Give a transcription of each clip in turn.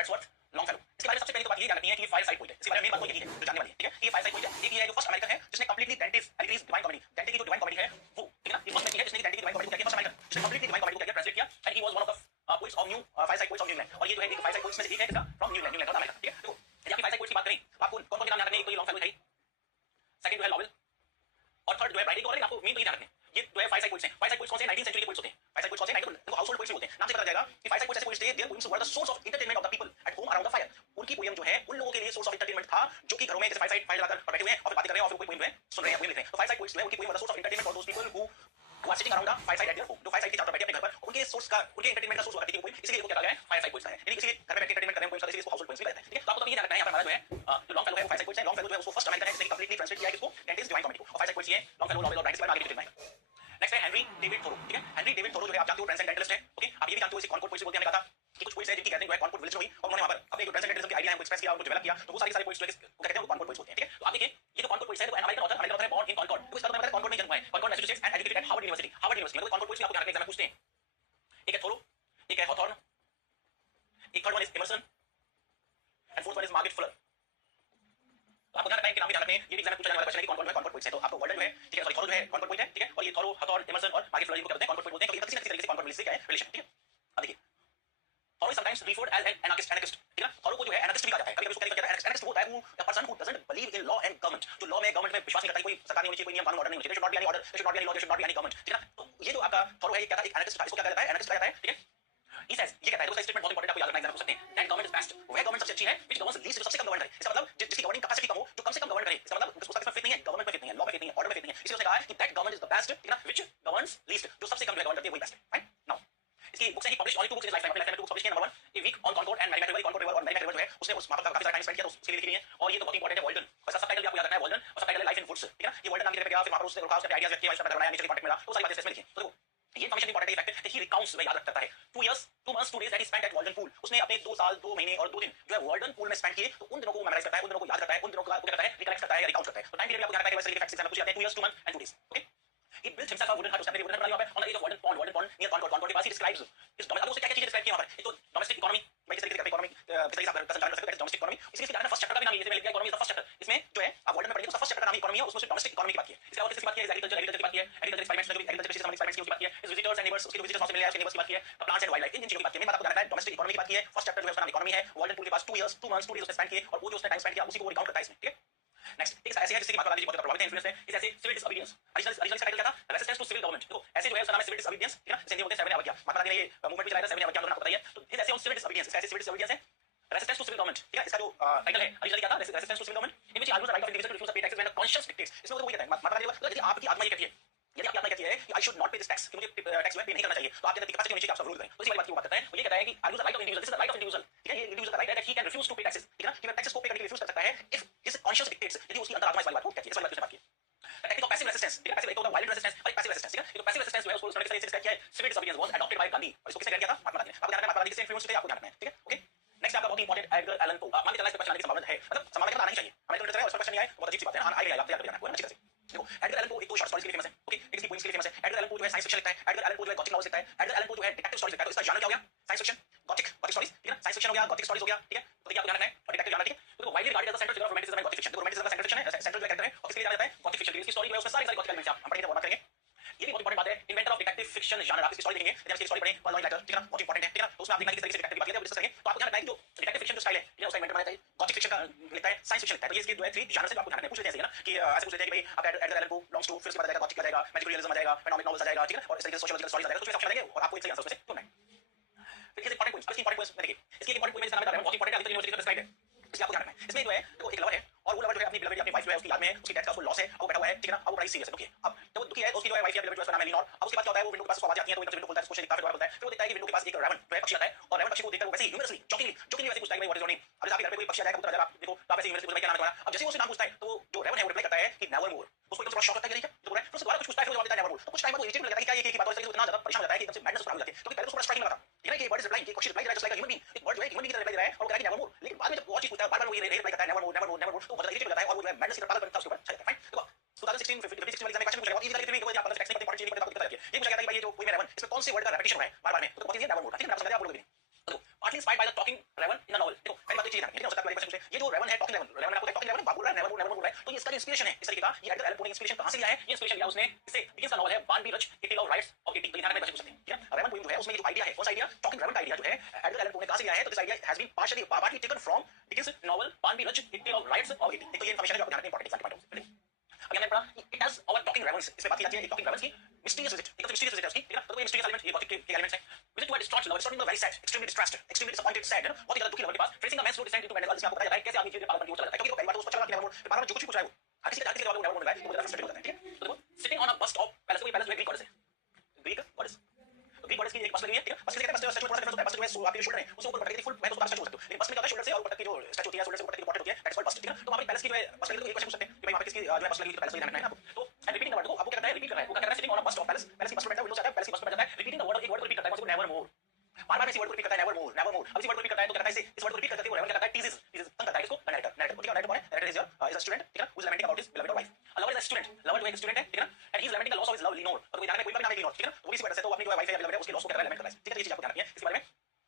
वेड्सवर्थ Longfellow. इसके बारे में सबसे पहले तो बात ये जाननी है कि ये फायर साइड पॉइंट है। इसके बारे में मेन बात तो यही है जो जानने वाली है, ठीक है। ये फायर साइड पॉइंट है। एक ये है जो फर्स्ट अमेरिकन है जिसने completely Dante's Ellis Divine Comedy, Dante की जो डिवाइन कॉमेडी है वो, ठीक है ना, ये फर्स्ट व्यक्ति है जिसने डेंटे की डिवाइन कॉमेडी को क्या किया, फर्स्ट अमेरिकन जिसने कंप्लीटली डिवाइन कॉमेडी को क्या किया, ट्रांसलेट किया, and he was one of the poets of new fireside poets of Newland. और ये जो है एक फायर साइड पोएट्स में से एक है इसका फ्रॉम न्यूलैंड ऑफ अमेरिका, ठीक है। देखो यदि आप फायर साइड पोएट्स की बात करें आपको कौन-कौन के नाम याद रखने हैं, एक तो ये लॉन्गफेलो है, सेकंड जो है लॉवेल, और थर्ड जो है ब्राइडल। और आपको मेन तो ये ध्यान रखना है ये जो है फायर साइड पोएट्स हैं। फायर साइड पोएट्स कौन से 19th सेंचुरी के पोएट्स होते हैं। फायर साइड पोएट्स कौन से 19th को हाउसहोल्ड पोएट्स होते हैं। नाम से पता चल जाएगा कि फायर साइड पोएट्स ऐसे पोएट्स थे, their poems were the source of entertainment of the people at home around the fire. उनकी पोएम जो है उन लोगों के लिए सोर्स ऑफ एंटरटेनमेंट था जो कि घरों में जैसे फायर लगाकर बैठे हुए हैं और बातें कर रहे हैं और कोई पोएम जो है सुन रहे हैं, पोएम लिख रहे हैं। तो फायर साइड पोएट्स जो है उनकी poem were the source of entertainment for those people who are sitting around the fireside at their home. जो फायर साइड के चारों तरफ बैठे अपने घर पर, उनके सोर्स का, उनके एंटरटेनमेंट का सोर्स हुआ करती थी वो पोएम, इसलिए इसको क्या कहा गया है, फायर साइड पोएट्स है। यानी किसी घर में बैठ के एंटरटेनमेंट कर रहे हैं पोएम्स, इसलिए इसको हाउसहोल्ड पोएम्स भी कहते हैं, ठीक है। तो आपको तो ये ध्यान रखना है यहाँ पर हमारा जो है जो लॉन्गफेलो है वो फायर साइड पोएट्स है। लॉन्गफेलो जो है उसको फर्स्ट अमेरिकन है जिसने कंप्लीटली ट्रांसलेट किया है इसको डेंटिस डिवाइन कॉमेडी को, और फायर साइड पोएट्स ये लॉन्गफेलो, लॉवेल और ब्राइडल। आगे भी देखना है। नेक्स्ट है हेनरी डेविड थोरो, ठीक है। हेनरी डेविड थोरो जो है आप जानते हो ट्रांसेंडेंटलिस्ट है, ओके। आप ये भी जानते हो इसे कॉनकॉर्ड पोएट्स बोलते हैं। हमने कहा था कि कुछ पोएट्स हैं जिनकी गैदरिंग जो है कॉनकॉर्ड विलेज में हुई और उन्होंने वहां पर अपने जो ट्रांसेंडेंटलिज्म के आइडिया है उनको एक्सप्रेस किया, उनको डेवलप किया। तो वो सारे पोएट्स जो है वो कहते हैं कॉनकॉर्ड पोएट्स होते हैं, ठीक है। तो आप देखिए ये जो कॉनकॉर्ड पोएट्स है वो अमेरिकन ऑथर है, बॉर्न इन कॉनकॉर्ड। तो इसका मतलब है कॉनकॉर्ड में जन्म हुआ है, Concord Massachusetts and educated at Harvard University, Harvard University. मतलब कॉनकॉर्ड पोएट्स आपको ध्यान रखना एग्जाम में पूछते हैं। एक है थोरो, एक है हॉथॉर्न, एक third one is Emerson and fourth one is Margaret Fuller. आपको ध्यान रखना है कि नाम भी ध्यान रखने हैं। ये भी एग्जाम में पूछा जाने वाला क्वेश्चन है कि कौन-कौन है कॉनकॉर्ड पोएट्स है। तो आपको वर्ल्डन जो है, ठीक है, सॉरी थोरो जो है कॉनकॉर्ड पोएट है, ठीक है। और ये थोरो, हॉथॉर्न, एमर्सन और मार्गरेट फ्लोरी को क्या बोलते हैं, कॉनकॉर्ड पोएट बोलते हैं, क्योंकि किसी न किसी तरीके से कॉनकॉर्ड से क्या है रिलेशन, ठीक है। अब देखिए Thoreau sometimes referred as an anarchist, ठीक है। थोरो को जो है एनार्किस्ट भी कहा जाता है, कभी-कभी उसको क्या कहते हैं, एनार्किस्ट वो होता है the person who doesn't believe in law and government, जो लॉ में गवर्नमेंट में विश्वास नहीं करता, कोई सरकार नहीं होनी चाहिए, कोई नियम कानून ऑर्डर नहीं होना चाहिए, there should not be any order, there should not be any law, there should not be any government, ठीक है ना। तो ये जो आपका थोरो है ये क्या था, एक एनार्किस्ट था। इसको क्या कहा जाता है, एनार्किस्ट कहा जाता है, ठीक है। He says, ये कहता है, दूसरा स्टेटमेंट बहुत इंपॉर्टेंट है, आपको याद रखना एग्जाम में पूछ सकते हैं, that government is best, वह गवर्नमेंट सबसे अच्छी है, which governs least, जो सबसे कम गवर्न करे। इसका मतलब जिसकी गवर्निंग कैपेसिटी कम हो, जो कम से कम गवर्न करे, इसका मतलब उसका किसमें फेथ नहीं है, गवर्नमेंट में फेथ नहीं है, लॉ में फेथ नहीं है, ऑर्डर में फेथ नहीं है। इसलिए उसने कहा है कि that government is the best, ठीक है ना, which governs least, जो सबसे कम गवर्न करती है वही बेस्ट है, राइट। नाउ इसकी बुक्स हैं, he publish only 2 books in his lifetime, अपने लाइफ में 2 बुक्स पब्लिश किए। Number 1 a week on Concord and Mary McLever, Concord river और मैरी मैकलेवर जो है उसने उस वहां पर काफी सारा टाइम स्पेंड किया, तो उसके लिए लिखी है। और ये तो बहुत इंपॉर्टेंट है वॉल्डन, और इसका सबटाइटल भी आपको याद रखना है वॉल्डन, और सबटाइटल है लाइफ इन वुड्स, ठीक है ना। ये वॉल्डन नाम की जगह पे गया, फिर वहां पर उसने उसके आइडियाज व्यक्त किए, इसका बनाया, नेचर कॉन्टेक्ट मिला, तो सारी बातें इसमें लिखी। तो देखो ये इन्फॉर्मेशन इंपॉर्टेंट है, फैक्ट है, ही रिकाउंट्स, वह याद रखता है 2 years 2 months 2 days that he spent at Walden पूल। उसने अपने 2 साल 2 महीने और 2 दिन जो है वॉल्डन पूल में स्पेंड किए। तो उन दिनों को मेमोराइज करता है, उन दिनों को याद करता है, उन दिनों को क्या करता है, रिकलेक्ट करता है, रिकाउंट करता है। तो टाइम पीरियड आपको ध्यान रखना है, वैसे लिखे फैक्ट्स एग्जाम में पूछे जाते हैं 2 years 2 months and 2 days, okay. He built himself a wooden hut, उसने अपने वुडन हट बनाई वहां पे on the edge of Walden Pond near Concord। Concord के पास ही describes इस डोमेस्टिक, उसने क्या-क्या चीजें डिस्क्राइब की वहां पर। एक तो डोमेस्टिक इकोनॉमी, भाई किस तरीके से इकोनॉमी किस तरीके से आप संचालन कर सकते हैं, डोमेस्टिक इकोनॉमी। इसलिए इसके फर्स्ट चैप्टर का भी नाम ये लिख दिया, economy is the first chapter. इसमें जो है आप वर्ल्ड में पढ़ेंगे तो फर्स्ट चैप्टर का नाम इकोनॉमी है, उसमें सिर्फ डोमेस्टिक इकोनॉमी की बात की है। इसके अलावा किसकी बात की है, एग्रीकल्चर की बात की है, एग्रीकल्चर एक्सपेरिमेंट्स, एग्रीकल्चर कृषि संबंधित एक्सपेरिमेंट्स की बात की है, इस विजिटर्स एंड नेबर्स, उसके विजिटर्स से मिले हैं, उसके नेबर्स की बात की है, प्लांट्स एंड वाइल्ड लाइफ, इन चीजों की बात की है। मैं बात आपको बताना है डोमेस्टिक इकोनॉमी की बात की है। फर्स्ट चैप्टर जो है उसका नाम इकोनॉमी है। वॉल्डन पूल के पास 2 years 2 months 2 days उसने स्पेंड किए, और वो जो उसने टाइम स्पेंड किया उसी को वो रिकाउंट करता है इसमें, ठीक है। नेक्स्ट एक ऐसे है जिससे महात्मा गांधी जी बहुत प्रभावित है, इन्फ्लुएंस है। इस ऐसे सिविल डिसोबीडियंस, ओरिजिनल इसका टाइटल क्या था, रेजिस्टेंस टू सिविल गवर्नमेंट। देखो ऐसे जो है उसका नाम है सिविल डिसोबीडियंस, ठीक है ना। हिंदी में बोलते हैं 7 अवज्ञा। महात्मा गांधी ने ये मूवमेंट भी चलाया था, 7 अवज्ञा आंदोलन, आपको पता ही है। तो इस ऐसे सिविल डिसोबीडियंस, ऐसे सिविल डिसोबीडियंस है, रेजिस्टेंस टू सिविल गवर्नमेंट, ठीक है। इसका जो टाइटल है ओरिजिनली क्या था, resistance to civil government, in which he argues the right of individual to refuse the pay taxes when the conscious dictates. इसमें वो कहता है महात्मा गांधी ने, यदि आपकी आत्मा ये कहती है, यदि आपकी आत्मा कहती है कि आई शुड नॉट पे दिस टैक्स, कि मुझे टैक्स जो है पे नहीं करना चाहिए, तो आपके अंदर कैपेसिटी होनी चाहिए कि आप सब विरोध करें। तो इसी वाली बात की वो बात करता है। वो ये कहता है कि argues the right of individual, this is the right of individual, ठीक है। ये इंडिविजुअल का राइट है that he can refuse to pay taxes, ठीक है ना, कि वह टैक्सेस को पे करने के लिए रिफ्यूज कर सकता है इफ हिज कॉन्शियस डिक्टेट्स, यदि उसकी अंदर आत्मा इस वाली बात को कहती है। इस वाली बात की बात की टेक्निक ऑफ पैसिव रेजिस्टेंस, ठीक है। पैसिव एक होता है वायलेंट रेजिस्टेंस और एक पैसिव रेजिस्टेंस, ठीक है। ये जो पैसिव रेजिस्टेंस जो है उसको उसने किस तरीके से डिस्क्राइब किया है, civil disobedience was adopted by Gandhi, और इसको किसने किया था, महात्मा गांधी ने। आपको ध्यान रखना है महात्मा गांधी से इन्फ्लुएंस थे, आपको ध्यान रखना है, ठीक है, ओके। नेक्स्ट आपका बहुत इंपॉर्टेंट एडगर एलन पो। मान के चलना इस पर क्वेश्चन आने की संभावना है, मतलब संभावना क्या आना ही चाहिए, हमें तो इंटरेस्ट है, उस पर क्वेश्चन नहीं आए बहुत अजीब सी बात है। हां आएगा, आप तैयार करना है अच्छी तरह से। देखो एडगर एलन पो एक तो शॉर्ट स्टोरीज के लिए फेमस है, ओके, एक इसकी पोएम्स के लिए फेमस है। एडगर एलन पो जो है साइंस फिक्शन लिखता है, एडगर एलन पो जो है गॉथिक नॉवेल्स लिखता है, एडगर एलन पो जो है डिटेक्टिव स्टोरीज लिखता है। तो इसका जॉनर क्या हो गया, साइंस फिक्शन, गॉथिक स्टोरीज, ठीक है ना। साइंस फिक्शन हो गया, गॉथिक स्टोरीज हो गया, ठीक है। तो देखिए आपको ध्यान रखना है, और डिटेक्टिव जॉनर, ठीक है। तो widely regarded as the central figure of romanticism and gothic fiction. तो रोमांटिसिज्म का सेंट्रल फिक्शन है, सेंट्रल जो कैरेक्टर है, और किसके लिए जाना जाता है, गॉथिक फिक्शन के लिए। इसकी स्टोरी जो है उसमें सारी गॉथिक एलिमेंट्स हम पढ़ेंगे, वर्णन करेंगे। ये भी बहुत इंपॉर्टेंट बात है, inventor of detective fiction genre. आप इसकी स्टोरी देखेंगे, जब इसकी स्टोरी पढ़ें, कॉलोनी लेटर, ठीक है ना, बहुत इंपॉर्टेंट है, ठीक है ना। तो उसमें आप देखना किस तरीके से डिटेक्टिव की बात की है, वो डिस्कस करेंगे। तो आपको ध्यान रखना है कि जो डिटेक्टिव फिक्शन जो स्टाइल है, ये उसका इन्वेंटर बनाया है, गॉथिक फिक्शन का लिखता है, साइंस फिक्शन लिखता है। तो ये इसके जो है 3 जॉनर से आपको ध्यान रखना है। पूछ लेते हैं ना कि ऐसे पूछ लेते हैं कि भाई आप Edgar Allan Poe longs to, फिर उसके बाद आ जाएगा गॉथिक आ जाएगा, मैजिकल रियलिज्म आ जाएगा, फेनोमेनिक नॉवेल्स आ जाएगा, ठीक है, और इस तरीके से सोशियोलॉजिकल स्टोरीज आ जाएगा। तो इसमें ऑप्शन आ जाएंगे और आपको एक सही आंसर उसमें से चुनना है। फिर इसके इंपॉर्टेंट पॉइंट्स, इसकी इंपॉर्टेंट पॉइंट्स में देखिए, इसकी एक इंपॉर्टेंट पॉइंट में इसका नाम बता रहा हूं, बहुत इंपॉर्टेंट है, अभी तक यूनिवर्सिटी में डिस्क्राइब है, इसलिए आपको ध्यान रखना है। इसमें जो है देखो एक लवर है, और वो लवर जो है अपनी बिलवेड अपनी वाइफ जो है उसकी याद में उसकी डेथ का उसको लॉस है, और वो बैठा हुआ है, ठीक है ना। अब वो बड़ा सीरियस है, ओके। अब जब वो दुखी है, उसकी जो है वाइफ या बिलवेड जो है उसका नाम है एलिनोर। अब उसके बाद क्या होता है, वो विंडो के पास उसको आवाज आती है, तो विंडो खोलता है, उसको दिखता है, फिर दोबारा बोलता है, फिर वो देखता है कि विंडो के पास एक रेवन जो है पक्षी आता है, और रेवन पक्षी को देखकर वो वैसे ही ह्यूमरसली जॉकिंगली वैसे पूछता है कि व्हाट इज योर नेम। अब जैसे आपके घर पे कोई पक्षी आ जाएगा, कबूतर आ जाएगा, आप देखो तो आप ऐसे ह्यूमरसली पूछते हैं क्या नाम है तुम्हारा। अब जैसे वो उसका नाम पूछता है, तो जो रेवन है वो रिप्लाई करता है कि नेवर मोर। उसको एकदम से बड़ा शॉक लगता है कि नहीं क्या जो बोल रहा है, फिर उससे दोबारा कुछ पूछता है, फिर वो जवाब देता है नेवर मोर। तो कुछ टाइम बाद वो इरिटेट होने लगता है कि क्या ये की बात हो, इसलिए इतना ज्यादा परेशान हो जाता है कि एकदम से मैडनेस उसको आ जाती है, क्योंकि पहले तो उसको बड़ा स्ट्राइकिंग लगा था, ठीक है, कि बर्ड इज रिप्लाइंग, कि पक्षी रिप्लाई दे रहा है just like a human being, एक बर्ड जो है ह्यूमन बीइंग की तरह रिप्लाई दे रहा है, और वो कह रहा है कि नेवर मोर। लेकिन बाद में जब वो चीज पूछता है, बार-बार वो ये रिप्लाई करता है never more never more never more, तो बहुत इरिटेट हो जाता है, और वो जो है मैडनेस की तरह पागल बनता है उसके ऊपर। चलिए फाइन। देखो 2016 15 16 वाले एग्जाम में क्वेश्चन पूछा बहुत इजी था, लेकिन वो आप 15 टेक्स्ट नहीं पढ़ते, इंपॉर्टेंट बात दिक्कत आती है। ये पूछा गया था कि भाई ये जो कोई में रेवन, इसमें कौन से वर्ड का रिपीटिशन हो रहा है बार-बार में, तो बहुत इजी है, नेवर मोर था, ठीक है, मैं समझ गया, आप बोलोगे नहीं। Partly inspired by the talking raven in the novel. देखो पहली बात तो चीज है, हो सकता है क्वेश्चन पूछे, ये जो रेवन है टॉकिंग रेवन, रेवन आपको टॉकिंग रेवन बात बोल रहा है, नेवर मोर नेवर मोर बोल रहा है, तो ये इसका जो इंस्पिरेशन है इस तरीके का, ये एडगर एलन पो ने इंस्पिरेशन कहां से लिया है? ये इंस्पिरेशन लिया उसने इससे डिकेंस का नॉवल है one be rich a tale of rights of eating. तो यहां पे क्वेश्चन पूछ सकते हैं, ठीक है। रेवन पोएम जो है उसमें ये जो आईडिया है, कौन सा आईडिया? टॉकिंग रेवन का आईडिया जो है एडगर एलन पो ने कहां से लिया है? तो this idea has been partly taken from Dickens novel one be rich a tale of rights of eating. तो ये इंफॉर्मेशन है जो आपको ध्यान रखनी इंपॉर्टेंट एग्जाम पॉइंट ऑफ। अब हमने पढ़ा it has our talking ravens, इसमें बात की जाती है टॉकिंग रेवंस की मिस्टीरियस विजिट, एक तो मिस्टीरियस विजिट है उसकी, ठीक है। तो ये मिस्टीरियस एलिमेंट, ये गॉथिक के एलिमेंट्स हैं। Visit to a destroyed lover, destroyed means very sad, extremely distressed, extremely disappointed, sad, बहुत ही ज्यादा दुखी लवर के पास, facing a man slow descent into madness, जिसमें आपको बताया जाता है कैसे आदमी जीवन में पागलपन की ओर चला जाता है, क्योंकि वो पहली बार तो उसको चला कि नेवर मोर, बार-बार जो कुछ भी पूछ रहा है वो हर किसी के जवाब नेवर मोर मिल रहा है, तो वो ज्यादा फ्रस्ट्रेट हो जाता है, ठीक है। तो देखो sitting on a bust of Pallas, कोई पैलेस जो है ग्रीक गॉडेस है, ग्रीक गॉडेस, ग्रीक गॉडेस की एक बस्ट लगी है, ठीक है। बस्ट के कहते हैं स्टैचू थोड़ा सा डिफरेंस होता है, बस्ट जो है आपके शोल्डर है उससे ऊपर पटक के फुल मैं तो उसका स्टैचू हो सकते हो, लेकिन बस्ट में क्या होता है शोल्डर से और पटक की जो स्टैचू होती है शोल्डर से ऊपर तक की पोर्ट्रेट होती है, दैट्स कॉल्ड बस्ट, ठीक है। तो वहां पे पैलेस की जो है बस्ट लगी, तो एक क्वेश्चन पूछ सकते हैं कि भाई वहां पे किसकी जो है बस्ट लगी, तो पैलेस की ध्यान रखना है आपको। तो एंड रिपीटिंग द वर्ड को आपको क्या करना है, रिपीट करना है, वो क्या करना है, sitting on a bust of Pallas, Pallas की बस्ट में बैठा है, विंडो से आता है, पैलेस की बस्ट में बैठ जाता है, रिपीटिंग द वर्ड, एक वर्ड को रिपीट करता है, कौन सा? नेवर मोर, बार-बार इसी वर्ड को रिपीट करता है, नेवर मोर नेवर मोर। अब इसी वर्ड को रिपीट करता है तो क्या करता है, इस वर्ड को रिपीट करते हुए रेवन क्या करता है, टीजेस टीजेस तंग करता है इसको, नरेटर नरेटर, ठीक है। नरेटर कौन है? Narrator is your is a student, ठीक है, who is lamenting about his beloved wife. A lover is a student, lover जो है एक स्टूडेंट है, ठीक है ना, and he is lamenting the loss of his love Lenore, और कोई ध्यान में कोई का नाम है लिनोर, ठीक है ना, तो वो इसी वजह से तो अपनी जो वाइफ है बिलवेड है उसकी लॉस को क्या कर रहा है, लैमेंट कर रहा है, ठीक है। ये चीज आपको ध्यान रखनी है इसके बारे में,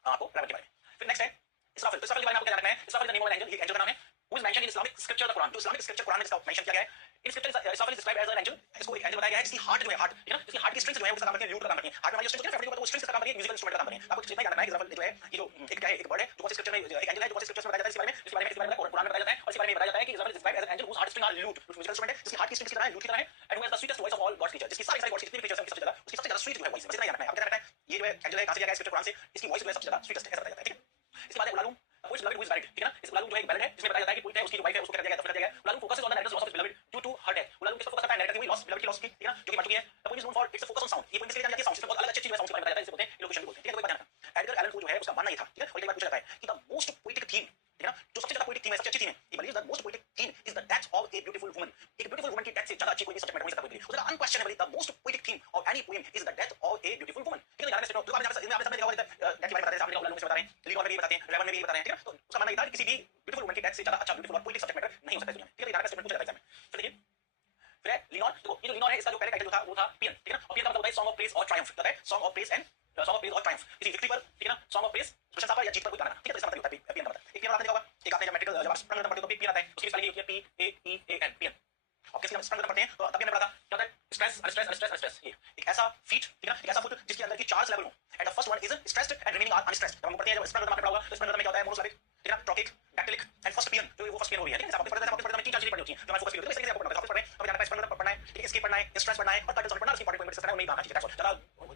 आपको रेवन के बारे में। फिर नेक्स्ट है इसराफिल, तो इसराफिल के बारे में आपको क्या ध्यान रखना है, Israfil the name of an angel, ये एंजल का नाम है, who is mentioned in Islamic scripture the Quran, तो इस्लामिक स्क्रिप्चर कुरान में इसका मेंशन किया गया है। In scripture Israfil is described as an angel, इसको एक एंजल बताया गया है जिसकी हार्ट जो है, हार्ट, ठीक है ना, जिसकी हार्ट की स्ट्रिंग्स जो है वो काम करती है, ल्यूट का काम करती है, हार्ट में जो स्ट्रिंग्स होती है फैब्रिक में, तो स्ट्रिंग्स का काम करती है, म्यूजिकल इंस्ट्रूमेंट का काम करती है। आपको इतना याद रखना है कि इसराफिल जो है ये जो एक क्या है, एक बर्ड है जो स्क्रिप्चर में एक एंजल है जो स्क्रिप्चर में बताया जाता है, इस बारे में कुरान में बताया जाता है, और इस बारे में बताया जाता है कि Israfil is described as an angel whose heart string are lute, musical instrument है जिसकी हार्ट की स्ट्रिंग्स की तरह है, ल्यूट की तरह है, and who has the sweetest voice of all God's creature, जिसकी सारी गॉड्स जितनी भी क्रिएचर्स हैं सबसे ज्यादा उसकी सबसे ज्यादा स्वीट जो है वॉइस, इतना याद रखना है। आपको क्या रखना है, ये जो है एंजल है कहां से लिया गया स्क्रिप्चर कुरान से, इसकी वॉइस जो है सबसे ज्यादा स्वीटेस्ट है, ऐसा बताया जाता है, ठीक है। इसके बाद है Ulalume, who is loved who is married, ठीक है ना, इस उलालुम जो है एक बैलेड है जिसमें बताया जाता है कि पूरी है उसकी जो वाइफ है उसको क्या दिया गया, दिया गया। Ulalume focuses on the narrator's loss of his beloved due to her death, Ulalume किस पर फोकस करता है, नरेटर की लॉस, बिलवेड की लॉस की, ठीक है ना, जो कि मर चुकी है। The poem is known for its focus on sound, ये पोएम इसलिए जानी जाती है साउंड, इसमें बहुत अलग अच्छी चीजें साउंड के बारे में बताया जाता है, इसे बोलते हैं इलोकेशन बोलते हैं, ठीक है। तो ध्यान रखना एडगर एलन पो जो है उसका मानना ये था, ठीक है। और एक बात पूछा जाता है कि द मोस्ट पोएटिक थीम, ठीक है ना, जो सबसे ज्यादा पोएटिक थीम है, सबसे अच्छी थीम है, ये believe the most poetic theme is the death of a beautiful woman, एक ब्यूटीफुल वुमन की डेथ से ज्यादा अच्छी कोई सब्जेक्ट मैटर नहीं सकता कोई भी। उसका unquestionably the most poetic theme of any poem is the death of a beautiful woman, ठीक है। याद रखना तो आपने सामने देखा होगा डेथ के बारे में बताते हैं, आपने उलालुम से बता रहे हैं, लिनोर में भी बताते हैं, रेवन में भी बताते हैं, ठीक है। तो उसका मानना ये था कि किसी भी ब्यूटीफुल वुमन की डेथ से ज्यादा अच्छा ब्यूटीफुल और पोएटिक सब्जेक्ट मैटर नहीं हो सकता दुनिया में, ठीक है। याद रखना स्टेटमेंट पूछा जाता है एग्जाम में। फिर देखिए फिर लिनोर, देखो ये जो लिनोर है इसका जो पहले टाइटल जो था वो था पियन, ठीक है ना, और पियन का मतलब होता है सॉन्ग ऑफ प्रेज और ट्रायम्फ, होता है song of praise and song of praise और ट्रायम्फ, किसी विक्ट्री पर, ठीक है ना, सॉन्ग ऑफ प्रेज प्रशंसा पर या जीत पर कोई गाना, ठीक है। तो इसका मतलब होता है पियन का मतलब एक पियन आपने देखा होगा, एक आपने जब मैट्रिकल जब आप स्प्रंग पढ़ते हो तो पियन आता है, उसकी स्पेलिंग होती है P A E A N, पियन। और किसी हम स्प्रंग पढ़ते हैं तो तभी हमने पढ़ा था क्या होता है, स्ट्रेस स्ट्रेस स्ट्रेस स्ट्रेस, ये एक ऐसा फीट, ठीक है, एक ऐसा फुट जिसके अंदर की चार लेवल हो, and the first one is stressed and remaining are unstressed. जब हम पढ़ते हैं जब स्प्रंग आपने पढ़ा होगा तो स्प्रंग में क्या होता है, मोनोसिलेबिक, ठीक है, ट्रॉकिक, डैक्टिलिक एंड फर्स्ट पियन, जो वो फर्स्ट पियन हो गई है, ठीक है। आपको पढ़ते हैं तीन चार चीजें पढ़नी होती हैं जो मैं फोकस करती हूँ, तो इस तरीके से आपको पढ़ना है, आपको पढ़ना है, अब जाना है स्प्रंग पढ़ना है, ठीक है, स्केप पढ़ना है, स्ट्रेस पढ़ना है और कट पढ़ना है, उसकी इंपॉर्टेंट पॉइंट डिस्कस करना है, उन्हें कहां चीजें दैट्स ऑल। जरा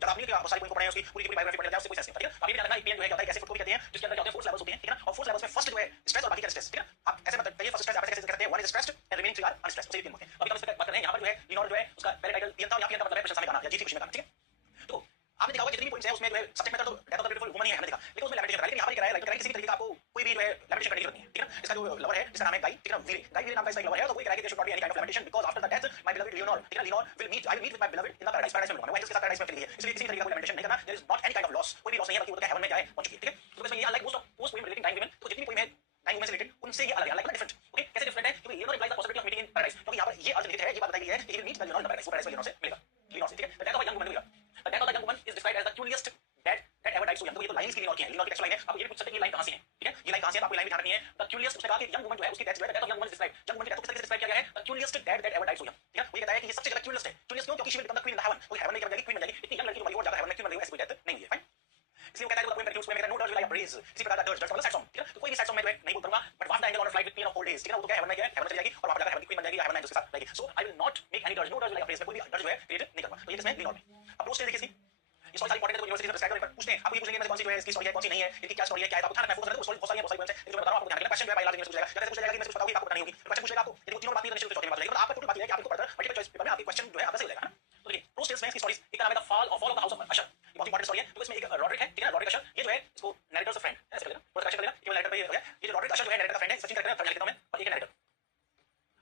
आपने क्या सारी पॉइंट को पढ़ना है, उसकी पूरी पूरी बायोग्राफी पढ़ना है, उससे कोई सेंस नहीं, ठीक है। अभी भी जानना है पियन जो है क्या होता है, कैसे फुट को भी कहते हैं, जिसके अंदर क्या होते हैं फोर्स लेवल्स होते हैं, ठीक है ना, और फोर्स लेवल्स में फर्स्ट जो है स्ट्रेस और बाकी का स्ट्रेस, ठीक है। आप ऐसे मत बताइए फर्स्ट स्ट्रेस आप कैसे करते हैं, one is stressed and remaining three are unstressed, उसे तीन होते हैं। अभी हम इस पे बात कर रहे हैं, यहां पर जो है लिनोर जो है उसका पहले टाइटल पियन था, यहां पियन का मतलब है प्रशंसा में गाना या जीत की खुशी में गाना, ठीक है। तो आपने देखा होगा जितनी भी पॉइंट्स है उसमें जो है सब्जेक्ट मैटर तो death of the beautiful woman ही है, हमने देखा, लेकिन उसमें लैमिनेशन है, लेकिन यहां पर क्या है, लाइक किसी भी तरीके का आपको कोई भी जो है लैमिनेशन करने की जरूरत नहीं है, ठीक है। इसका जो लवर है जिसका नाम है गाई, ठीक है, वीरे, गाई वीरे नाम का इसका लवर है, तो वो कह रहा है कि there should not be any kind of lamination because after the death my beloved Leonore, ठीक है, Lenore will meet I will meet with my beloved in the paradise, paradise में मिलूंगा, मैं इसके साथ पैराडाइज में चली है, इसलिए किसी तरीके का कोई लैमिनेशन नहीं करना, there is not any kind of loss, कोई भी लॉस नहीं है, बल्कि वो तो हेवन में क्या है पहुंच चुकी है, ठीक है। तो इसमें ये unlike most poem relating time women, तो जितनी पोएम है टाइम वुमेन से रिलेटेड उनसे ये अलग है, अनलाइक डिफरेंट, ओके। कैसे डिफरेंट है, क्योंकि Lenore implies the possibility of meeting in paradise, क्योंकि यहां पर ये अर्थ निहित है, ये बात बताई गई है कि he will meet the Lenore in the paradise, वो पैराडाइज में लियोनर से मिलेगा, लियोनर से, ठीक है। The death of a young woman मिलेगा, the death of the young woman is described as the queenliest dead that ever died so young, तो ये तो लाइन इसकी लियोनर की है, लियोनर की टेक्स्ट लाइन है। आप ये भी पूछ सकते हैं कि लाइन कहां से है, ठीक है, ये लाइन कहां से है, तो आपको लाइन भी ध्यान रखनी है। द क्यूलियस्ट, उसने कहा कि यंग वुमन जो है उसकी डेथ जो है, the death of young woman is described, young woman की डेथ को किस तरीके से डिस्क्राइब किया गया है, the queenliest dead that ever died so young, ठीक है। वो ये कहता है कि ये सबसे ज्यादा क्यूलियस्ट है, क्यूलियस्ट क्यों, क्योंकि she will become the queen in the haven, वो हेवन में क्या बन जाएगी, क्वीन बन जाएगी, इतनी यंग लड़की जो मरी और जाकर हेवन में क्यों बन गई, ऐसी कोई डेथ नहीं है, फाइन। इसलिए वो कहता है कि पोएम में no dirge will I upraise, इसी प्रकार का डर्ज डर्ज मतलब सैड सॉन्ग, ठीक है। तो कोई भी सैड सॉन्ग मैं जो है नहीं बोलूंगा, but what the angle on a flight with peon of old age, ठीक है, वो तो क्या हेवन में गया, हेवन चली जाएगी और वहां पर जाकर हेवन की क्वीन बन जाएगी, हेवन में उसके साथ रहेगी। So I will not make any dirge, no dirge will I upraise, मैं कोई भी डर्ज जो है क्रिएट नहीं करूंगा। तो ये इसमें लिनोर में अप्रोच देखिए इसकी इस सारी इंपॉर्टेंट यूनिवर्सिटी से डिस्कस करें, पूछते हैं, आप ये पूछेंगे कौन सी जो है इसकी स्टोरी है, कौन सी नहीं है, इनकी क्या स्टोरी है, क्या है, आपको ध्यान रखना है, फोकस करना है, बहुत सारी बहुत सारी जो मैं बता रहा हूं आपको ध्यान रखना है। क्वेश्चन जो है बायोलॉजी में पूछेगा, जैसे पूछेगा कि मैं कुछ बताऊंगी आपको पता नहीं होगी, क्वेश्चन पूछेगा आपको, यदि तीनों बात नहीं करनी चाहिए तो चौथी बात लगेगी, आपका टोटल बात है कि आपको पढ़कर मल्टीपल चॉइस पेपर में आपके क्वेश्चन जो है आपका सही हो जाएगा, तो देखिए प्रोस्ट टेल्स में इसकी स्टोरीज, एक नाम है the fall of the house of Usher, ये बहुत इंपॉर्टेंट स्टोरी है। तो इसमें एक रॉड्रिक है, ठीक है, रॉड्रिक अशर, ये जो है इसको नैरेटर से फ्रेंड है, ऐसे करेगा थोड़ा करेक्शन करेगा, केवल नैरेटर पे हो गया, ये जो रॉड्रिक अशर जो है नैरेटर का फ्रेंड है, सचिन करके लिखता हूं मैं, और एक नैरेटर,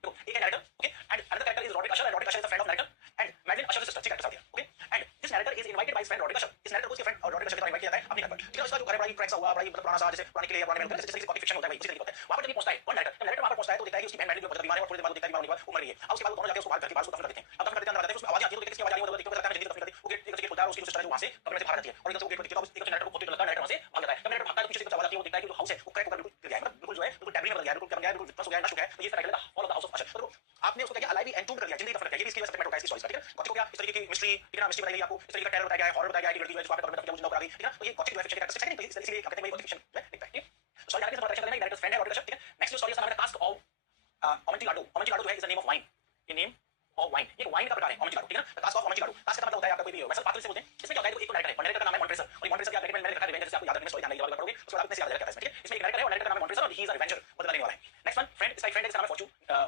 देखो एक है narrator, okay, and another character is Roderick Usher, and Roderick Usher is the friend of narrator, and Madeline Usher sister, ठीक है, साथ है, okay, and this narrator is invited by his friend Roderick Usher, इस narrator को उसके friend और Rodrick अशर के द्वारा इनवाइट किया जाता है अपने घर पर, ठीक है। उसका जो घर बड़ा ही ट्रैक्स हुआ, बड़ा ही मतलब पुराना सा, जैसे पुराने के लिए पुराने में जैसे जैसे फिक्शन होता है, उसी तरीके होता है। वहां पर जब पहुंचता है कौन डायरेक्टर, डायरेक्टर वहां पर पहुंचता है तो देखता है कि उसकी बहन मैरिज बहुत बीमार है और थोड़ी देर बाद देखता है बीमार होने के बाद वो मर रही है। अब उसके बाद दोनों जाके उसको बाहर घर के बाहर दफन कर देते हैं। अब दफन कर देते हैं, अंदर आते हैं, उसमें आवाज आती है, तो किसकी आवाज आ रही है, वो देखते हैं, जल्दी दफन कर दे। वो गेट एक खुलता है, उसकी सिस्टर है जो वहां से कमरे से बाहर आती है और एकदम से वो गेट को देखता है, एक डायरेक्टर को बहुत लगता है, डायरेक्टर वहां से भाग जाता है। जब डायरेक्टर भागता है तो पीछे से आवाज आती है, वो देखता है कि जो हाउस है वो क्रैक होकर बिल्कुल गिर गया है, मतलब बिल्कुल जो है बिल्कुल डैमेज बन गया है, बिल्कुल क्या बन गया है, बिल्कुल विध्वंस हो गया है, नष्ट हो गया है। तो ये टाइटल है all of the house of Usher. तो आपने उसको क्या किया, अलाइव एंड टूम्ड कर दिया, जिंदगी दफन कर दिया। ये भी इसके लिए सब्जेक्ट होता है इसकी चॉइस का, ठीक है। गॉथिक हो गया, इस तरीके की मिस्ट्री, ठीक है ना, मिस्ट्री बताई गई आपको, इस तरीके का टेरर बताया गया है, हॉरर बताया गया है कि लड़की जो है स्वागत करने में जिंदा उड़ा गई, ठीक है। तो ये गॉथिक जो है फिक्शन का कैरेक्टर है, इसलिए कहते हैं गॉथिक फिक्शन है, ठीक है। सॉरी डायरेक्टर से बताया डायरेक्टर फ्रेंड है और ठीक है। नेक्स्ट जो स्टोरी है, कास्ट ऑफ Amontillado। Amontillado जो है is the name of wine, ये नेम ऑफ वाइन, ये वाइन का प्रकार है Amontillado, ठीक है ना। कास्ट ऑफ Amontillado, कास्ट का मतलब होता है आपका कोई भी वैसल पात्र से बोलते हैं। इसमें क्या होता है, एक डायरेक्टर है और डायरेक्टर का नाम है मॉन्ट्रेसर, और मॉन्ट्रेसर क्या डायरेक्टर मैंने लिखा है रिवेंजर, से आपको याद रखना, स्टोरी ध्यान देकर पढ़ोगे उसके बाद आपको याद रहेगा इसमें, ठीक है। इसमें एक डायरेक्टर है और डायरेक्टर का नाम है मॉन्ट्रेसर और ही इज अ रिवेंजर, बदला लेने वाला है। नेक्स्ट वन फ्रेंड, इसका फ्रेंड है, इसका नाम है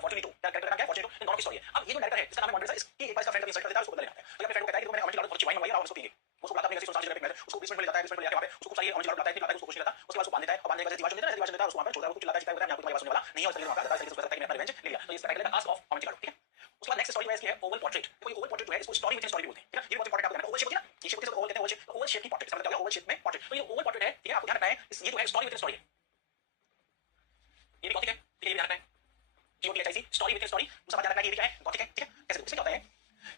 फॉर्चूनेटो, कैरेक्टर का नाम क्या है फॉर्चूनेटो, इन दोनों की स्टोरी है। अब ये जो डायरेक्टर है इसका नाम है मॉन्ट्रेसर, इसकी एक बार इसका फ्रेंड का इंसल्ट कर देता है, उसको बदला लेना है। तो अपने फ्रेंड को कहता है कि मैंने Amontillado बहुत अच्छी वाइन मंगाई और उसको पिएंगे, उसको बुलाता है अपनी सोसाइटी जगह पे, उसको बेसमेंट में ले जाता है, बेसमेंट में ले जाके वहां पे उसको चाहिए Amontillado लाता है, निकलता है, उसको कुछ नहीं लाता, उसके बाद उसको बांध देता है और बांधने के बाद दीवार देता है, दीवार देता है, उसको वहां पे छोड़ता है, वो चिल्लाता है, चिल्लाता है, मैं आपको तुम्हारी बात सुनने वाला नहीं है, और इसलिए वहां पे आता है, इसलिए उसको कहता है कि मैं अपना रिवेंज ले लिया। तो इस टाइटल का कास्ट ऑफ Amontillado, ठीक है। उसके बाद नेक्स्ट स्टोरी है इसकी है ओवल पोर्ट्रेट। देखो ये ओवल पोर्ट्रेट जो है इसको स्टोरी विद इन स्टोरी बोलते हैं, ठीक है। ये बहुत इंपॉर्टेंट आपको ओवल शेप होती है ना, ये शेप किसे ओवल कहते हैं, ओवल शेप, ओवल शेप की पोर्ट्रेट, इसका मतलब क्या है ओवल शेप में पोर्ट्रेट। तो ये ओवल पोर्ट्रेट है, ठीक है, आपको ध्यान रखना है ये जो है स्टोरी विद इन स्टोरी है, ये भी गॉथिक है, ठीक है, ये भी ध्यान रखना है, GOTHIC story with in story, दूसरा ध्यान रखना है ये भी क्या है गॉथिक है, ठीक है। कैसे इसमें क्या होता है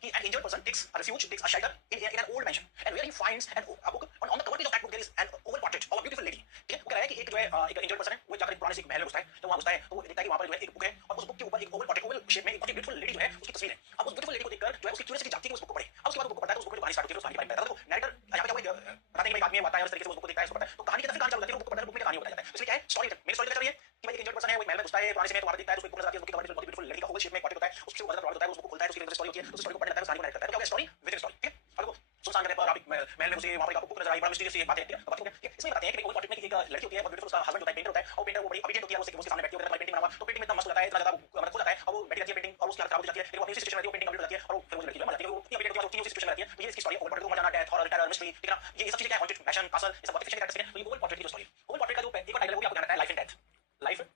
कि an injured person takes a refuge, takes a shelter in an old mansion, and where he finds a book, on the cover page of that book there is an oval portrait of a beautiful lady, ठीक है। वो कह रहा है कि एक जो है एक इंजर्ड पर्सन है, वो जाकर एक पुराने से महल में घुसता है, तो वहां घुसता है तो वो देखता है कि वहां पर जो है एक बुक है और उस बुक के ऊपर एक ओवल पोर्ट्रेट, ओवल शेप में एक ब्यूटीफुल लेडी जो है उसकी तस्वीर है। अब उस ब्यूटीफुल लेडी को देखकर जो है उसकी क्यूरियोसिटी जागती है, उस बुक को पढ़े। अब उसके बाद बुक को पढ़ता है तो उस बुक की कहानी स्टार्ट होती है, उस कहानी के बारे में बताता है। तो नैरेटर यहां पे क्या हुआ, बताते हैं कि एक आदमी आता है और इस तरीके से उस बुक को देखता है, उसको पढ़ता है, तो कहानी की तरफ कहानी चालू होती है, बुक को पढ़ता है, बुक में कहानी बताया जाता है। इसलिए क्या है स्टोरी, मेरी स्टोरी चल रही है कि भाई एक इंजर्ड पर्सन है, वो महल में घुसता है पुराने से में, तो वहां पे देखता है उसको एक बुक नजर आती है, उसकी कहानी बहुत ब्यूटीफुल लेडी का ओवल शेप में पोर्ट्रेट होता है, उससे वो प्रभावित होता है, उस बुक को खोलता है, उसकी स्टोरी होती है, उस स्टोरी को पढ़ने लगता है, उस कहानी को नरेट करता है। तो क्या होगा स्टोरी विद इन स्टोरी, ठीक है। अब सुनसान जगह पर आप महल में उसे वहां पर आपको बुक नजर आई, बड़ा मिस्टीरियस सी बात है, ठीक है। इसमें बताते हैं कि ओवल पोर्ट्रेट में एक लड़की होती है बहुत ब्यूटीफुल, उसका हस्बैंड होता है पेंटर होता है, और पेंटर वो बड़ी ओबीडिएंट होती है, वो उसके सामने बैठी होती है, पेंटिंग बनावा, तो पेंटिंग में इतना मस्त होता है, इतना ज्यादा मतलब खो जाता है, और वो बैठी रहती है पेंटिंग और उसकी हालत खराब हो जाती है, फिर वो अपनी सिचुएशन रहती है, वो पेंटिंग कंप्लीट हो जाती है और फिर वो लड़की जो है मर जाती है, वो इतनी ओबीडिएंट होती है, वो सिचुएशन रहती है। तो ये इसकी स्टोरी ओवल पोर्ट्रेट को मजाना, डेथ, हॉरर, टेरर, मिस्ट्री, ठीक है ना, ये सब चीजें क्या है, हॉन्टेड मैशन, कासल, ये सब बहुत फिक्शन कैरेक्टर्स हैं। तो ये ओवल पोर्ट्रेट की जो स्टोरी, ओवल पोर्ट्रेट का जो एक और टाइटल है वो आपको ध्यान रखना है, life in death, life in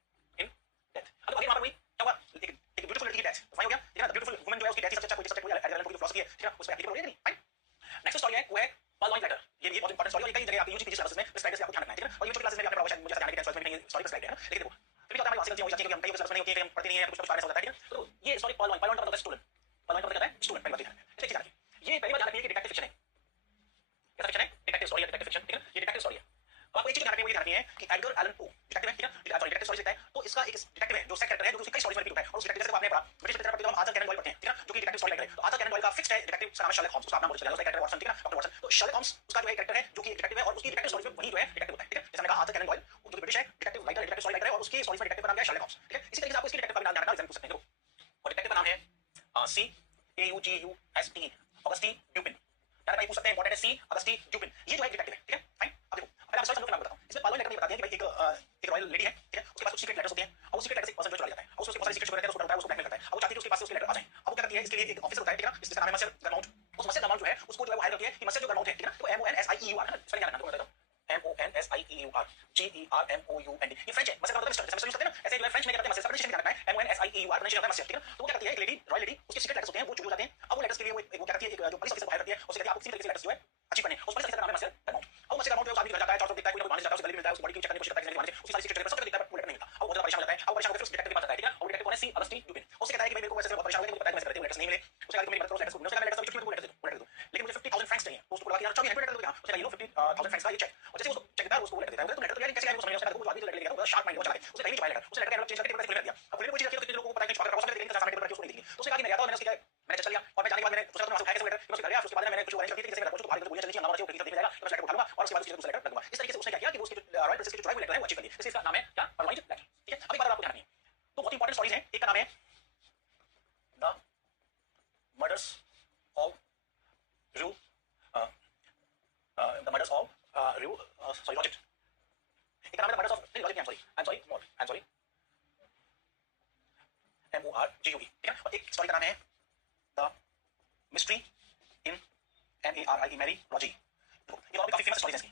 death. अब आगे वहां पर वही क्या हुआ, एक ब्यूटीफुल लड़की की डेथ फाइन हो गया, ठीक है ना, ब्यूटीफुल वुमन जो है उसकी डेथ सबसे अच्छा कोई सब्जेक्ट हुआ, एडरेनल की फिलॉसफी है, ठीक है, उस पे एप्लीकेबल हो गया नहीं, फाइन। नेक्स्ट स्टोरी है वो है पर्लवाइन लेटर, ये बहुत इंपॉर्टेंट स्टोरी, और कई जगह आपकी यूजी पीजी क्लासेस में इस टाइटल से आपको ध्यान रखना है, ठीक है। और यूजी क्लासेस में भी आपने पढ़ा होगा शायद, मुझे ध्यान है कि 10th 12th में ये स्टोरी प्रिस्क्राइब है ना, लेकिन देखो फिर भी हमारी वासी गलतियां हो जाती है क्योंकि हम कई क्लासेस में नहीं होती है, हम पढ़ते नहीं है, कुछ कुछ ऐसा होता है, ठीक है। तो ये स्टोरी पर्लवाइन, पर्लवाइन का मतलब है स्टूडेंट, पर्लवाइन का मतलब है स्टूडेंट, पहली बात ध्यान रखना है, इसलिए ध्यान रखिए। ये पहली बात ध्यान रखिए कि डिटेक्टिव फिक्शन है, कैसा फिक्शन है, डिटेक्टिव स्टोरी है, डिटेक्टिव फिक्शन, ठीक है, ये डिटेक्टिव स्टोरी है। अब आपको एक चीज ध्यान रखनी है, वो ध्यान रखनी है कि एडगर एलन पो डिटेक्टिव है, ठीक है, सॉरी डिटेक्टिव स्टोरी लिखता है, तो इसका एक डिटेक्टिव है जो सेट कैरेक्टर है, जो उसकी कई स्टोरीज में रिपीट होता है, और उस डिटेक्टिव जैसे आपने पढ़ा ब्रिटिश लिटरेचर में आर्थर कैनन डॉयल पढ़ते हैं, ठीक है, जो कि डिटेक्टिव स्टोरी राइटर है। तो आर्थर कैनन डॉयल का फिक्स्ड है डिटेक्टिव, उसका नाम है शर्लक होम्स, उसका नाम बोल चला उसका कैरेक्टर वाटसन, ठीक है, डॉक्टर वाटसन। तो शर्लक होम्स उसका जो है कैरेक्टर है जो कि डिटेक्टिव है, और उसकी डिटेक्टिव स्टोरीज में वही जो है डिटेक्टिव होता है, ठीक है। जैसे मैंने कहा आर्थर कैनन डॉयल जो कि ब्रिटिश है, detective writer, detective story writer है, और उसकी स्टोरीज में डिटेक्टिव का नाम क्या है शर्लक होम्स, ठीक है। इसी तरीके से आपको इसकी डिटेक्टिव का नाम जानना है, एग्जांपल पूछ सकते हैं। देखो और डिटेक्टिव का नाम है C A U G U S T Auguste Dupin, यार भाई पूछ सकते हैं इंपॉर्टेंट है सी ऑगस्टीन ड्यूपिन, ये जो है डिटेक्टिव है, ठीक है, फाइन। अब देखो अब आप समझ बताता हूं, इसमें पर्लवाइन लेटर में बताते हैं कि भाई एक रॉयल लेडी है, ठीक है, उसके पास कुछ सीक्रेट लेटर्स होते हैं, और उस सीक्रेट लेटर से एक पर्सन जो चला जाता है, और उसके बहुत सारे सीक्रेट्स रहते हैं, उसको बताता है, उसको ब्लैकमेल करता है, अब वो चाहती है कि उसके पास उसके लेटर आ जाए। अब वो क्या करती है, इसके लिए एक ऑफिसर होता है, ठीक है ना, जिसका नाम है मर्सियल गरमाउंट, उस मर्सियल गरमाउंट जो है उसको जो है वो हायर करती है कि मर्सियल जो गरमाउंट है, ठीक है ना, तो MONSIEUR है ना, इसका क्या नाम है, MONSIEUR GERMOUNT, ये फ्रेंच है, मर्सियल का मतलब मिस्टर, जैसे यूज करते हैं ना, ऐसे जो है फ्रेंच में क्या करते हैं मर्सियल, प्रोनाउंसिएशन क्या करना है MONSIEUR, प्रोनाउंसिएशन करना है मर्सियल, ठीक है। तो वो क्या करती है एक लेडी, रॉयल लेडी, उसके सीक्रेट लेटर्स होते हैं वो चोरी हो जाते हैं। अब वो लेटर्स के लिए वो क्या करती है, एक जो पुलिस ऑफिसर को हायर करती है, उससे कहती है आप किसी तरीके से लेटर्स जो है अचीव करने, उस पुलिस ऑफिसर का नाम है मर्सियल गरमाउंट। अब मर्सियल गरमाउंट जो आदमी घर जाता है, चौक देखता है, कोई ना कोई माने जाता है, उसे गली मिलता है, उसकी बॉडी की चेक करने की कोशिश करता है, माने उसकी सारी सीक्रेट लेटर्स सब देखता है, बट वो लेटर नहीं मिलता। अब वो ज्यादा परेशान हो जाता है, अब परेशान होकर फिर उस डिटेक्टिव के पास जाता है, ठीक है, और डिटेक्टिव कौन है, सी ऑगस्टीन ड्यूपिन। उससे कहता है कि भाई मेरे को वैसे बहुत परेशान हो गया, मुझे पता है मैं कैसे लेटर्स नहीं मिले, उससे कहा कि मेरी मदद करो, लेटर्स को, उससे कहा लेटर्स को लेटर्स दो, लेकिन मुझे 50,000 फ्रैंक्स चाहिए। तो उसको बोला कि यार 24 लेटर दो, उसने कहा ये लो 50,000 फ्रैंक्स का ये चेक, और जैसे उसको चेक देता है उसको लेटर देता है, तो लेटर तो यार कैसे आएगा, समझ नहीं आता, वो आदमी जो लेटर लेगा वो शार्प माइंड वो चला है, उसे कहीं नहीं चला लेटर, उसे लेटर चेंज करके टेबल पे खुले कर दिया। अब खुले में कोई चीज रखी तो कितने लोगों को पता है कि छुपा कर रखा है, लेकिन सामने टेबल रखी उसको नहीं दिखी। तो उसने कहा कि मैं गया था, मैंने उसके मैंने चेक कर लिया, और मैं जाने के बाद मैंने दूसरा तो उठाया कैसे लेटर, उसके घर गया, उसके बाद मैंने कुछ अरेंज कर दी कि जैसे मेरा कुछ बाहर बोलिए चलिए हमारा चाहिए कहीं से दिख जाएगा, तो मैं लेटर उठा लूंगा और उसके बाद उसके दूसरा लेटर लगूंगा। इस तरीके से उसने क्या किया कि वो उसकी रॉयल प्रिंसेस की जो चुराई हुई लेटर है वो अचीव कर ली, इसलिए इसका नाम है क्या, पर्लवाइन लेटर, ठीक है। अब एक बात आपको ध्यान रखनी है, तो बहुत इंपॉर्टेंट स्टोरीज हैं, एक का नाम है the murders of Rue the murders of Rue sorry logic, एक का नाम है द मर्डर्स ऑफ नहीं logic, I am sorry MORGUE, ठीक है। और एक स्टोरी का नाम है the mystery in MARIE Marie लॉजी, ये दोनों काफी फेमस स्टोरीज हैं इसकी।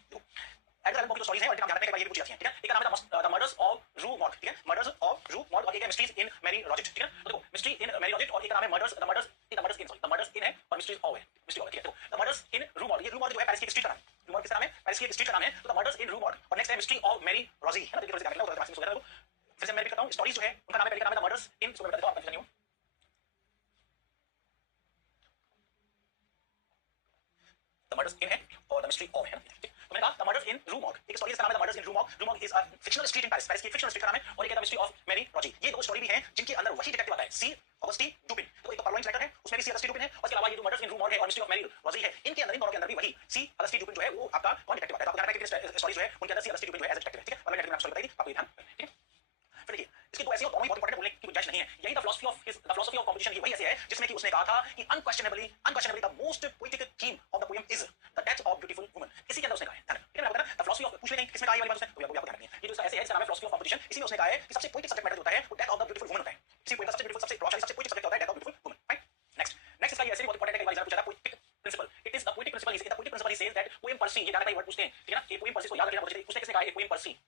एडगर एलन पो की जो स्टोरीज हैं और इनका ध्यान रखने के बाद ये भी पूछी जाती हैं, ठीक है। एक का नाम है द मर्डर्स ऑफ रू मॉर्ग, ठीक है, मर्डर्स ऑफ रू मॉर्ग, और एक है मिस्ट्रीज इन मैरी लॉजिक, ठीक है। तो देखो मिस्ट्री इन मैरी लॉजिक और एक का नाम है द मर्डर्स इन है और मिस्ट्रीज ऑफ है, मिस्ट्री ऑफ है, ठीक है। तो द मर्डर्स इन रू मॉर्ग, ये रू मॉर्ग जो है पेरिस की एक स्ट्रीट का नाम है, रू मॉड किसका नाम है? पेरिस की एक स्ट्रीट का नाम है। तो the murders in Rue mod और नेक्स्ट है मिस्ट्री ऑफ मैरी रॉजी, है ना? तो थोड़ी सी देखना होगा तो वगैरह। फिर से मैं रिपीट करता हूं, स्टोरीज जो है उनका नाम है, पहले का नाम है द मर्डर्स इन, सुबह बता देता हूं, आप कंफ्यूजन नहीं हो। द मर्डर्स इन है और द मिस्ट्री ऑफ, है ना? तो मैंने कहा the murders in Rue mod, एक स्टोरी का नाम है द मर्डर्स इन रू मॉड। रू मॉड is a fictional street in Paris, Paris की फिक्शनल स्ट्रीट का नाम है, और एक है द मिस्ट्री ऑफ मैरी रॉजी। ये दो स्टोरी भी हैं जिनके अंदर वही डिटेक्टिव आता है, सी ऑगस्टी डुपिन। तो एक तो पर्लोइंस लेटर है, उसमें भी सी ऑगस्टी डुपिन है, और इसके अलावा ये जो मर्डर्स इन रू मॉड है और मिस्ट्री ऑफ मैरी रॉजी है, इनके अंदर, इन दोनों के अंदर भी वही सी ऑगस्टी डुपिन जो है वो आपका कौन डिटेक्टिव आता है। तो आपको ध्यान रखना है कि स्टोरी जो है उनके अंदर सी ऑगस्टी डुपिन जो है एज अ डिटेक्टिव है, ठीक है? पर्लोइंस लेटर में आपको बताई थी, आपको ये ध्यान, ठीक है? फिर देखिए इसकी दो ऐसी और दोनों ही बहुत इंपॉर्टेंट बोलने की गुंजाइश नहीं है। यही द फिलॉसफी ऑफ कॉम्पोजिशन, ये वही ऐसे है जिसमें कि उसने कहा था कि unquestionably the most poetic theme of the poem is the death of beautiful woman. इसी के अंदर उसने कहा है, ध्यान रखना। आपको द फिलॉसफी ऑफ, पूछ लेंगे किसने कहा ये वाली बात उसने, तो आपको ध्यान रखनी है। ये जो ऐसे है, इसका नाम है फिलॉसफी ऑफ कॉम्पोजिशन। इसी में उसने कहा है कि सबसे पोएटिक सब्जेक्ट मैटर जो होता है वो death of the beautiful woman होता है। इसी पोएम का सबसे ब्यूटीफुल, सबसे प्रभावशाली, सबसे पोएटिक सब्जेक्ट होता है death of beautiful woman, right? Next इसका ये ऐसे बहुत इंपॉर्टेंट है, कई बार एग्जाम पूछा था, poetic principle. It is the poetic principle, is the poetic principle says that poem per se, ये ज्यादा कई वर्ड पूछते हैं, ठीक है ना? ये पोएम पर सी को याद रखना बहुत जरूरी है। उसने किसने कहा है पोएम पर सी?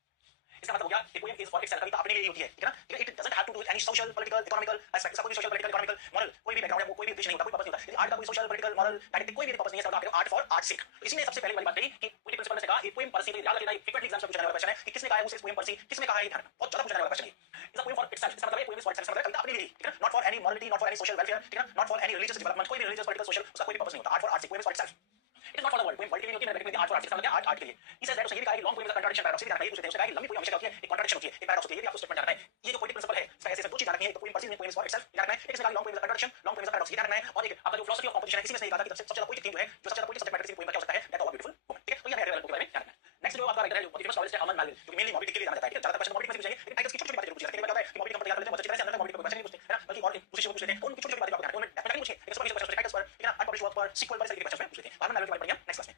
इसका मतलब हो गया a poem is for itself, कविता अपने लिए होती है, ठीक है ना? ठीक है, it doesn't have to do with any social, political, economical aspect. इसका कोई सोशल, पॉलिटिकल, इकोनॉमिकल, मॉरल कोई भी बैकग्राउंड है, वो कोई भी उद्देश्य नहीं होता, कोई पर्पस नहीं होता। आर्ट का कोई सोशल, पॉलिटिकल, मॉरल, डायरेक्टिव कोई भी पर्पस नहीं है, सब आप आर्ट फॉर आर्ट सेक। तो इसी ने सबसे पहले वाली बात कही कि पोएटिक प्रिंसिपल ने कहा ए पोएम पर सी, याद रखना, फ्रीक्वेंटली एग्जाम्स में पूछा जाने वाला क्वेश्चन है कि किसने कहा है उसे पोएम पर सी, किसने कहा है, ध्यान रखना, बहुत ज्यादा पूछा जाने वाला क्वेश्चन है। Is a poem for itself, इसका मतलब है पोएम इज फॉर इटसेल्फ, मतलब कविता अपने लिए, ठीक है? Not for any morality, not for any social welfare, ठीक है? Not for any religious development, कोई भी रिलीजियस, पॉलिटिकल, सोशल, उसका कोई भी पर्पस नहीं होता। Art for art sake, poem is for itself. It is not for the world, poem world के लिए होती है, मैं आर्ट फॉर आर्ट, इसका मतलब आर्ट के लिए। ही सेज दैट, उसने ये भी कहा कि long poem is a contradiction paradox, ध्यान रखिए, उसने कहा कि लंबी पोएम हमेशा क्या होती है, एक कंट्राडिक्शन होती है, एक पैराडॉक्स होती है। ये भी आपको स्टेटमेंट जानना है। ये जो पोएटिक प्रिंसिपल है, इसका ऐसे दो चीज जाननी है, एक poem per C, poem is for itself, ध्यान रखना है। एक इसने कहा long poem is a contradiction, long poem is a paradox, ये ध्यान रखना है। और एक आपका जो फिलॉसफी ऑफ कॉम्पोजिशन है, इसी में इसने कहा था कि सबसे ज्यादा पोएटिक थीम जो है, जो सबसे ज्यादा पोएटिक सब्जेक्ट मैटर किसी पोएम का क्या हो सकता है, death of a beautiful woman, ठीक है? तो ये है बुक के बारे में ध्यान रखना। नेक्स्ट जो आपका राइटर है, जो बहुत फेमस नॉवेलिस्ट है, अमन मैलविल, जो मेनली मॉबी डिक के लिए जाना जाता है, ठीक है? ज्यादा क्वेश्चन मॉबी डिक में से पूछेंगे, लेकिन टाइटल्स की छोटी-छोटी बातें जरूर पूछी जाती है। कई बार क्या होता है कि मॉबी कंपनी याद कर लेते हैं, बहुत अच्छी तरह से, अंदर मॉबी का क्वेश्चन नहीं पूछते, है ना? बल्कि और दूसरी चीजें पूछ लेते हैं, तो उनकी छोटी-छोटी बातें आपको ध्यान रखनी है। उनमें डेफिनेटली नहीं पूछे, लेकिन सब क्वेश्चन टाइटल्स पर, ठीक है ना? अनपब्लिश्ड वर्क पर, सीक्वल पर, इस तरीके के क्वेश्चन पूछ लेते हैं। अमन मैलविल के बारे में पढ़िए नेक्स्ट क्लास में।